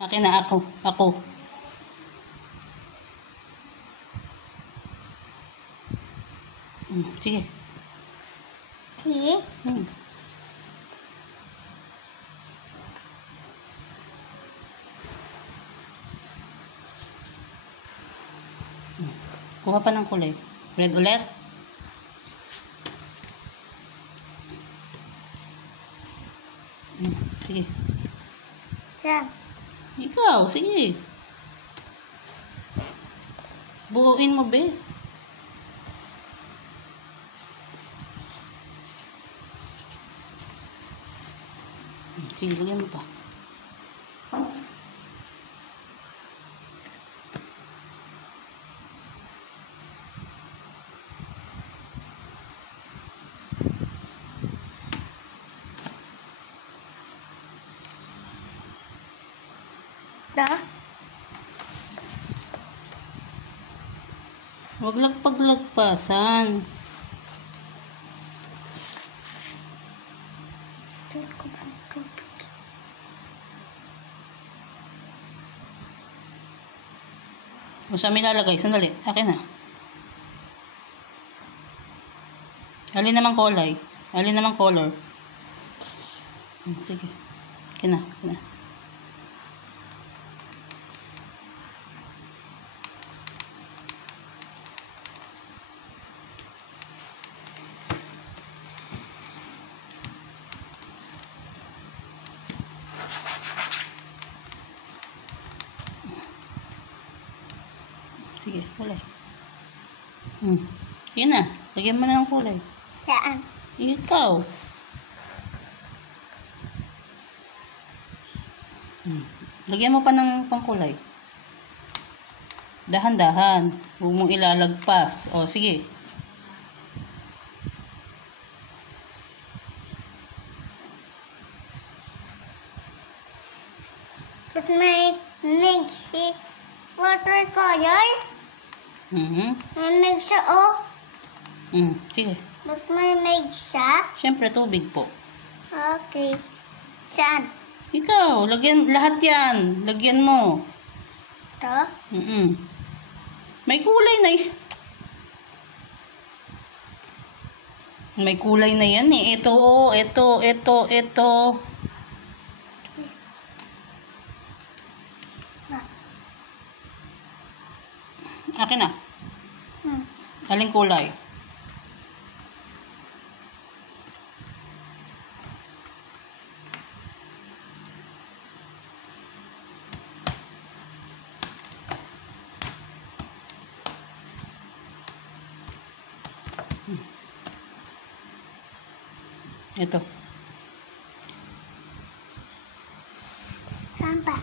Akin na ako. Ako. Sige. Sige. Kuha pa ng kulay. Red ulit. Sige. Saan? Ikaw, sige. Buuin mo, be. Sige, lagyan mo pa. Da? Huwag lagpag-lagpasan. Tuwid ko ba ang tubig? O saan may lalagay? Sandali. Akin na. Alin namang kulay? Alin namang color? Sige. Akin na. Akin na. Sige, kulay. Yun na. Lagyan mo na ng kulay. Saan? Ikaw. Lagyan mo pa ng pangkulay. Dahan-dahan. Huwag mong ilalagpas. O, sige. Ba't may mix watercolor? May mix siya, oh. Sige. Ba't may mix siya? Siyempre, tubig po. Okay. Saan? Ikaw, lagyan lahat yan. Lagyan mo. Ito? May kulay na May kulay na yan eh. Ito, oh. Ito. Akin na. Aling kulay? Ito. Saan pa?